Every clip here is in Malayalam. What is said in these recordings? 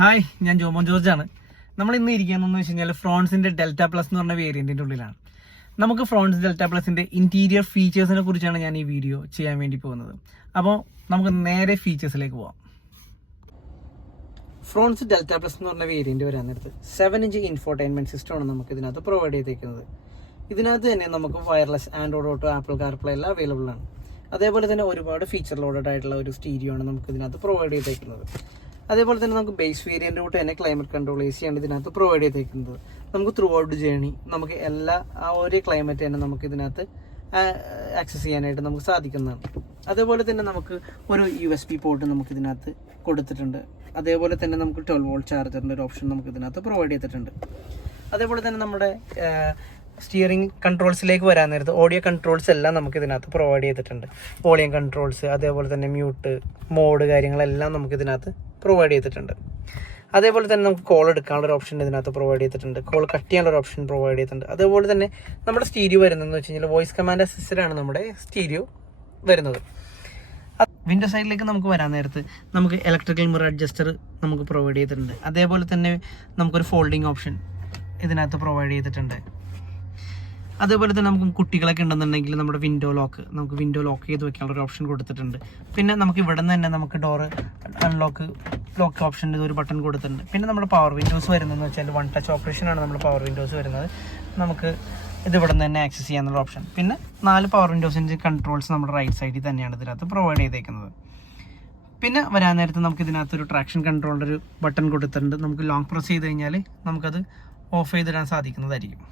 ഹായ്, ഞാൻ ജോമോൻ ജോർജാണ്. നമ്മൾ ഇന്ന് ഇരിക്കുകയെന്ന് വെച്ച് കഴിഞ്ഞാൽ ഫ്രോൺസിന്റെ ഡെൽറ്റ പ്ലസ് എന്ന് പറഞ്ഞ വേരിയന്റിന്റെ ഉള്ളിലാണ്. നമുക്ക് ഫ്രോൺസ് ഡെൽറ്റ പ്ലസിന്റെ ഇന്റീരിയർ ഫീച്ചേഴ്സിനെ കുറിച്ചാണ് ഞാൻ ഈ വീഡിയോ ചെയ്യാൻ വേണ്ടി പോകുന്നത്. അപ്പോൾ നമുക്ക് നേരെ ഫീച്ചേഴ്സിലേക്ക് പോവാം. ഫ്രോൺസ് ഡെൽറ്റ പ്ലസ് എന്ന് പറഞ്ഞ വേരിയന്റ് വരാൻ നേരത്ത് 7-inch ഇൻഫോർടൈൻമെന്റ് സിസ്റ്റമാണ് നമുക്ക് ഇതിനകത്ത് പ്രൊവൈഡ് ചെയ്തേക്കുന്നത്. ഇതിനകത്ത് തന്നെ നമുക്ക് wireless Android auto, apple CarPlay എല്ലാം അവൈലബിൾ ആണ്. അതേപോലെ തന്നെ ഒരുപാട് ഫീച്ചർ ലോഡഡ് ആയിട്ടുള്ള ഒരു സ്റ്റീരിയോ ആണ് നമുക്ക് ഇതിനകത്ത് പ്രൊവൈഡ് ചെയ്തേക്കുന്നത്. അതേപോലെ തന്നെ നമുക്ക് ബേസ് വേരിയൻ്റ് തൊട്ട് തന്നെ ക്ലൈമറ്റ് കൺട്രോൾ AC ആണ് ഇതിനകത്ത് പ്രൊവൈഡ് ചെയ്തേക്കുന്നത്. നമുക്ക് ത്രൂ ഔട്ട് ജേണി നമുക്ക് ഒരേ ക്ലൈമറ്റ് തന്നെ നമുക്ക് ഇതിനകത്ത് ആക്സസ് ചെയ്യാനായിട്ട് നമുക്ക് സാധിക്കുന്നതാണ്. അതേപോലെ തന്നെ നമുക്ക് ഒരു USB പോർട്ട് നമുക്ക് ഇതിനകത്ത് കൊടുത്തിട്ടുണ്ട്. അതേപോലെ തന്നെ നമുക്ക് 12V ചാർജറിൻ്റെ ഒരു ഓപ്ഷൻ നമുക്ക് ഇതിനകത്ത് പ്രൊവൈഡ് ചെയ്തിട്ടുണ്ട്. അതേപോലെ തന്നെ നമ്മുടെ സ്റ്റിയറിംഗ് കൺട്രോൾസിലേക്ക് വരാൻ നേരത്ത് ഓഡിയോ കൺട്രോൾസ് എല്ലാം നമുക്ക് ഇതിനകത്ത് പ്രൊവൈഡ് ചെയ്തിട്ടുണ്ട്. വോളിയം കൺട്രോൾസ്, അതേപോലെ തന്നെ മ്യൂട്ട്, മോഡ് കാര്യങ്ങളെല്ലാം നമുക്ക് ഇതിനകത്ത് പ്രൊവൈഡ് ചെയ്തിട്ടുണ്ട്. അതേപോലെ തന്നെ നമുക്ക് കോൾ എടുക്കാനുള്ള ഒരു ഓപ്ഷൻ ഇതിനകത്ത് പ്രൊവൈഡ് ചെയ്തിട്ടുണ്ട്. കോൾ കട്ട് ചെയ്യാനുള്ള ഒരു ഓപ്ഷൻ പ്രൊവൈഡ് ചെയ്തിട്ടുണ്ട്. അതേപോലെ തന്നെ നമ്മുടെ സ്റ്റീരിയോ വരുന്നതെന്ന് വെച്ച് കഴിഞ്ഞാൽ വോയിസ് കമാൻഡ് അസിസ്റ്റഡ് ആണ് നമ്മുടെ സ്റ്റീരിയോ വരുന്നത്. വിൻഡോ സൈഡിലേക്ക് നമുക്ക് വരാൻ നേരത്ത് നമുക്ക് ഇലക്ട്രിക്കൽ മിറർ അഡ്ജസ്റ്റർ നമുക്ക് പ്രൊവൈഡ് ചെയ്തിട്ടുണ്ട്. അതേപോലെ തന്നെ നമുക്കൊരു ഫോൾഡിംഗ് ഓപ്ഷൻ ഇതിനകത്ത് പ്രൊവൈഡ് ചെയ്തിട്ടുണ്ട്. അതേപോലെ തന്നെ നമുക്ക് കുട്ടികളൊക്കെ ഉണ്ടെന്നുണ്ടെങ്കിൽ നമ്മുടെ വിൻഡോ ലോക്ക് ചെയ്ത് വെക്കാനുള്ള ഒരു ഓപ്ഷൻ കൊടുത്തിട്ടുണ്ട്. പിന്നെ നമുക്ക് ഇവിടെ നിന്ന് തന്നെ നമുക്ക് ഡോറ് ലോക്ക് ഓപ്ഷൻ്റെ ഒരു ബട്ടൺ കൊടുത്തിട്ടുണ്ട്. പിന്നെ നമ്മുടെ പവർ വിൻഡോസ് വരുന്നതെന്ന് വെച്ചാൽ 1 ടച്ച് ഓപ്പറേഷനാണ് നമ്മുടെ പവർ വിൻഡോസ് വരുന്നത്. നമുക്ക് ഇത് ഇവിടെ നിന്ന് തന്നെ ആക്സസ് ചെയ്യാനുള്ള ഓപ്ഷൻ. പിന്നെ 4 പവർ വിൻഡോസിൻ്റെ കൺട്രോൾസ് നമ്മുടെ റൈറ്റ് സൈഡിൽ തന്നെയാണ് ഇതിനകത്ത് പ്രൊവൈഡ് ചെയ്തേക്കുന്നത്. പിന്നെ വരാൻ നേരത്ത് നമുക്ക് ഇതിനകത്തൊരു ട്രാക്ഷൻ കൺട്രോളിൻ്റെ ഒരു ബട്ടൺ കൊടുത്തിട്ടുണ്ട്. നമുക്ക് ലോങ് പ്രസ് ചെയ്ത് കഴിഞ്ഞാൽ നമുക്കത് ഓഫ് ചെയ്തിടാൻ സാധിക്കുന്നതായിരിക്കും.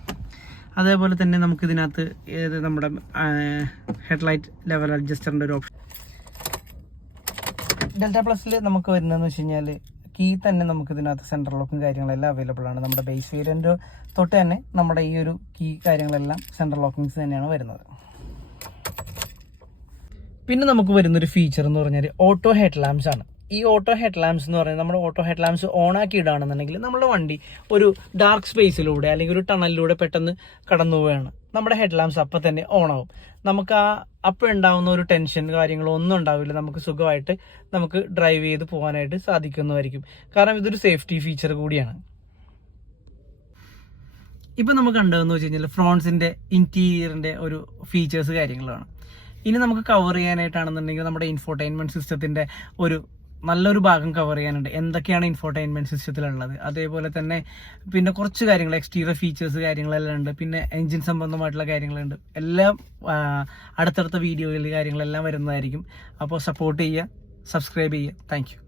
അതേപോലെ തന്നെ നമുക്കിതിനകത്ത് നമ്മുടെ ഹെഡ്ലൈറ്റ് ലെവൽ അഡ്ജസ്റ്ററിൻ്റെ ഒരു ഓപ്ഷൻ. ഡെൽറ്റ പ്ലസിൽ നമുക്ക് വരുന്നതെന്ന് വെച്ച് കഴിഞ്ഞാൽ കീ തന്നെ നമുക്കിതിനകത്ത് സെൻട്രൽ ലോക്കും കാര്യങ്ങളെല്ലാം അവൈലബിൾ ആണ്. നമ്മുടെ ബേസ് വേരിയൻ്റ് തൊട്ട് തന്നെ നമ്മുടെ ഈ ഒരു കീ കാര്യങ്ങളെല്ലാം സെൻട്രൽ ലോക്കിങ്സ് തന്നെയാണ് വരുന്നത്. പിന്നെ നമുക്ക് വരുന്നൊരു ഫീച്ചർ എന്ന് പറഞ്ഞാൽ ഓട്ടോ ഹെഡ് ലാംപ്സ് ആണ്. ഈ ഓട്ടോ ഹെഡ് ലാംപ്സ് എന്ന് പറയുന്നത് നമ്മുടെ ഓട്ടോ ഹെഡ് ലാംപ്സ് ഓൺ ആക്കി ഇടുകയാണെന്നുണ്ടെങ്കിൽ നമ്മുടെ വണ്ടി ഒരു ഡാർക്ക് സ്പേസിലൂടെ അല്ലെങ്കിൽ ഒരു ടണലിലൂടെ പെട്ടെന്ന് കടന്നു പോവുകയാണ്, നമ്മുടെ ഹെഡ് ലാംപ്സ് അപ്പം തന്നെ ഓൺ ആവും. നമുക്ക് അപ്പം ഉണ്ടാകുന്ന ഒരു ടെൻഷൻ കാര്യങ്ങളോ ഒന്നും ഉണ്ടാവില്ല. നമുക്ക് സുഖമായിട്ട് നമുക്ക് ഡ്രൈവ് ചെയ്ത് പോകാനായിട്ട് സാധിക്കുന്നതായിരിക്കും. കാരണം ഇതൊരു സേഫ്റ്റി ഫീച്ചർ കൂടിയാണ്. ഇപ്പം നമുക്ക് കണ്ടതെന്ന് വെച്ച് കഴിഞ്ഞാൽ ഫ്രോൺസിൻ്റെ ഇൻറ്റീരിയറിൻ്റെ ഒരു ഫീച്ചേഴ്സ് കാര്യങ്ങളാണ്. ഇനി നമുക്ക് കവർ ചെയ്യാനായിട്ടാണെന്നുണ്ടെങ്കിൽ നമ്മുടെ ഇൻഫോർടൈൻമെൻറ്റ് സിസ്റ്റത്തിൻ്റെ ഒരു നല്ലൊരു ഭാഗം കവർ ചെയ്യാനുണ്ട്. എന്തൊക്കെയാണ് ഇൻഫോർടൈൻമെൻറ്റ് സിസ്റ്റത്തിലുള്ളത്, അതേപോലെ തന്നെ പിന്നെ കുറച്ച് കാര്യങ്ങൾ എക്സ്റ്റീരിയർ ഫീച്ചേഴ്സ് കാര്യങ്ങളെല്ലാം ഉണ്ട്. പിന്നെ എൻജിൻ സംബന്ധമായിട്ടുള്ള കാര്യങ്ങളുണ്ട്. എല്ലാം അടുത്തടുത്ത വീഡിയോയിൽ കാര്യങ്ങളെല്ലാം വരുന്നതായിരിക്കും. അപ്പോൾ സപ്പോർട്ട് ചെയ്യുക, സബ്സ്ക്രൈബ് ചെയ്യുക. Thank you.